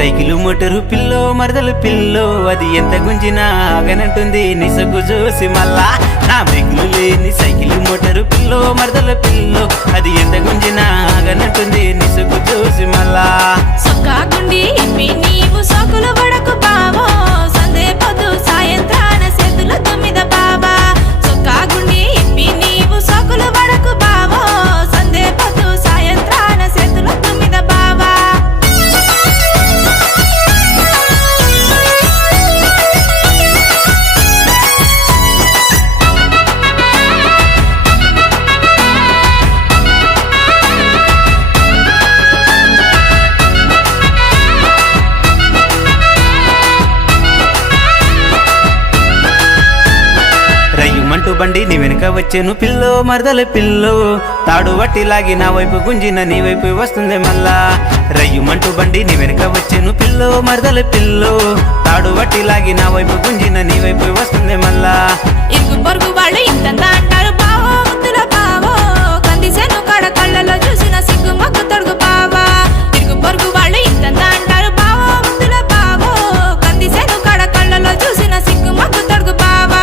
cycle motor pillow మరదలు pillow అది ఎంత గుంజినా ఆగనంటుంది నిసగు చూసి మళ్ళా నా బ్రేకులు లేని సైకిలు మోటరు పిల్లో మరదలు పిల్లో అది ఎంత గుంజినా ఆగనంటుంది నిసగు చూసి మళ్ళా సొక్కాగుండి ఇప్పి నీవు సోకులు వడకు బావో సందే పొద్దు సాయంత్రాన చేతుల తొమ్మిద బావా సొక్కాగుండి ఇప్పి నీవు సోకులు వడకు బావో సందే పొద్దు సాయంత్రాన చేతుల తొమ్మిద బావా రయ్యుమంటూ బండి నీ వెనుక వచ్చేను పిల్లో మరదల పిల్లో తాడు వట్టి లాగి నా వైపు గుంజిన నీ వైపు వస్తుంది మళ్ళా రయ్యుమంటూ బండి నీ వెనుక వచ్చేను పిల్లో మరదల పిల్లో తాడు వట్టి లాగి నా వైపు గుంజిన నీ వైపు వస్తుంది మళ్ళా ఇరుగు పొరుగు వాళ్ళు ఇంతంతా అంటారు బావో ముద్దుల బావో కందిసేను కాడ కళ్ళలో చూసిన సిగ్గు మగ్గు తొడుగు బావా ఇరుగు పొరుగు వాళ్ళు ఇంతంతా అంటారు బావో ముద్దుల బావో కందిసేను కాడ కళ్ళలో చూసిన సిగ్గు మగ్గు తొడుగు బావా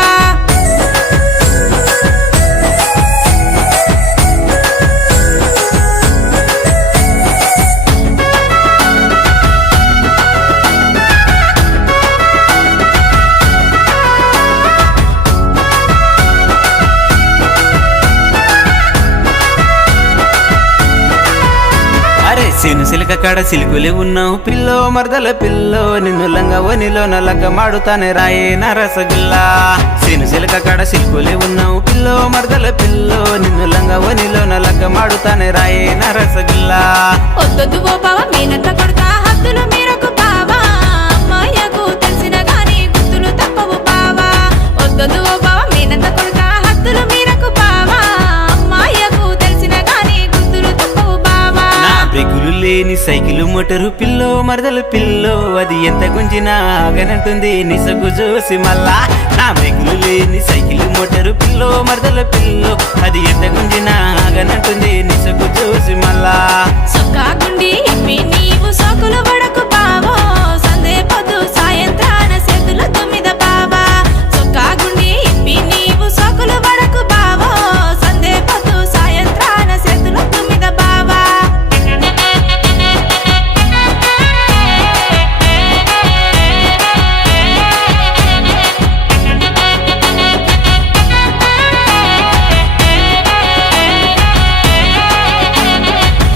అరే శను సిలక కాడ సిలుకులే ఉన్నావు పిల్లో మరదల పిల్లో నిన్ను లంగా ఓనిలో నల్లక మాడుతానే రాయే నా రసగుల్లా శను సిలక కాడ సిలుకులే ఉన్నావు పిల్లో మరదల పిల్లో నిన్ను లంగా ఓనిలో నల్లక మాడుతానే రాయే నా రసగుల్లా వద్దొద్దు ఓ బావ మీనంత కొడుకా హద్దులు మీరకు బావా అమ్మాయ్యకు తెలిసిన గాని గుర్తులు తప్పవు బావా వద్దొద్దు ఓ బావ మీనంత కొడుకా హద్దులు మీరకు బావా అమ్మాయ్యకు తెలిసిన గాని గుర్తులు తప్పవు బావా నా బ్రేకులు లేని సైకిలు మోటరు పిల్లో మరదలు పిల్లో అది ఎంత గుంజినా ఆగనంటుంది నిసగు చూసి మళ్ళా నా బ్రేకులు లేని సైకిలు మోటరు పిల్లో మరదలు పిల్లో అది ఎంత గుంజినా ఆగనంటుంది నిసగు చూసి మళ్ళా సొక్కాగుండి ఇప్పి నీవు సోకులు వడకు బావో సందే పొద్దు సాయంత్రాన చేతుల తొమ్మిద బావా సొక్కాగుండి ఇప్పి నీవు సోకులు వడకు బావో సందే పొద్దు సాయంత్రాన చేతుల తొమ్మిద బావా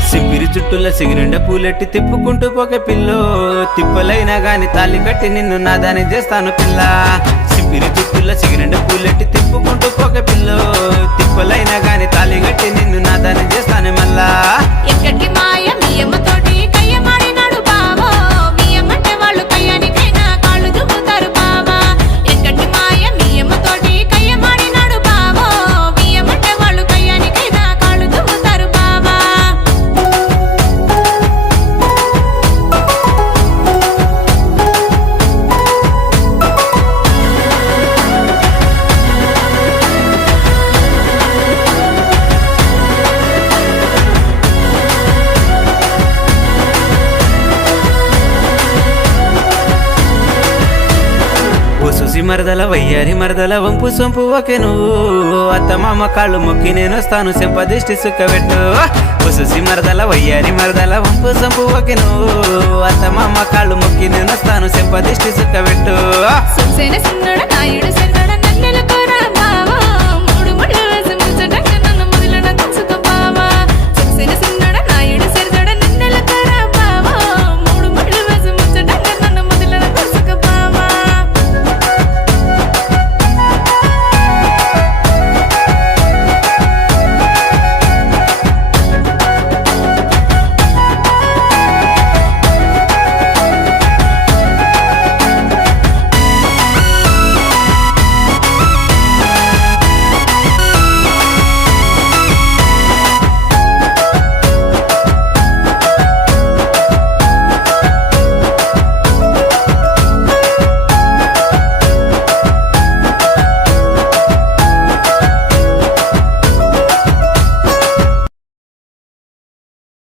సింపిరి చుట్టూల సిగిరిండ పూలెట్టి తిప్పుకుంటూ పోక పిల్లో తిప్పలైనా గాని తాళి కట్టి నిన్ను నాదాని చేస్తాను పిల్ల సింపిరి చుట్టూల సిగిరిండ పూలెట్టి తిప్పుకుంటూ పోక పిల్లో తిప్పలైనా గాని తాళి కట్టి నిన్ను నాదాని చేస్తాను మళ్ళా ఎక్కడికి మాయ మీ అమ్మతోటి కయ్య మాడినాడు బావో మీ అమ్మంటే వాళ్ళు కయ్యానికైనా కాళ్ళు దువ్వుతారు బావా ఎక్కడికి మాయ మీ అమ్మతోటి కయ్య మాడినాడు బావో మీ అమ్మంటే వాళ్ళు కయ్యానికైనా కాళ్ళు దువ్వుతారు బావా చూసి మరదల వయ్యారి మరదల వంపు సొంపు ఒకే నువ్వు అత్త మామ కాళ్ళు మొక్కి నేను వస్తాను చెంపదిష్టి సుక్కబెట్టు చూసి మరదల వయ్యారి మరదల వంపు సొంపు ఒకే నువ్వు అత్త మామ కాళ్ళు మొక్కి నేను వస్తాను చెంపదిష్టి సుక్కబెట్టు సొంసేన సిన్నోడ నాయుడు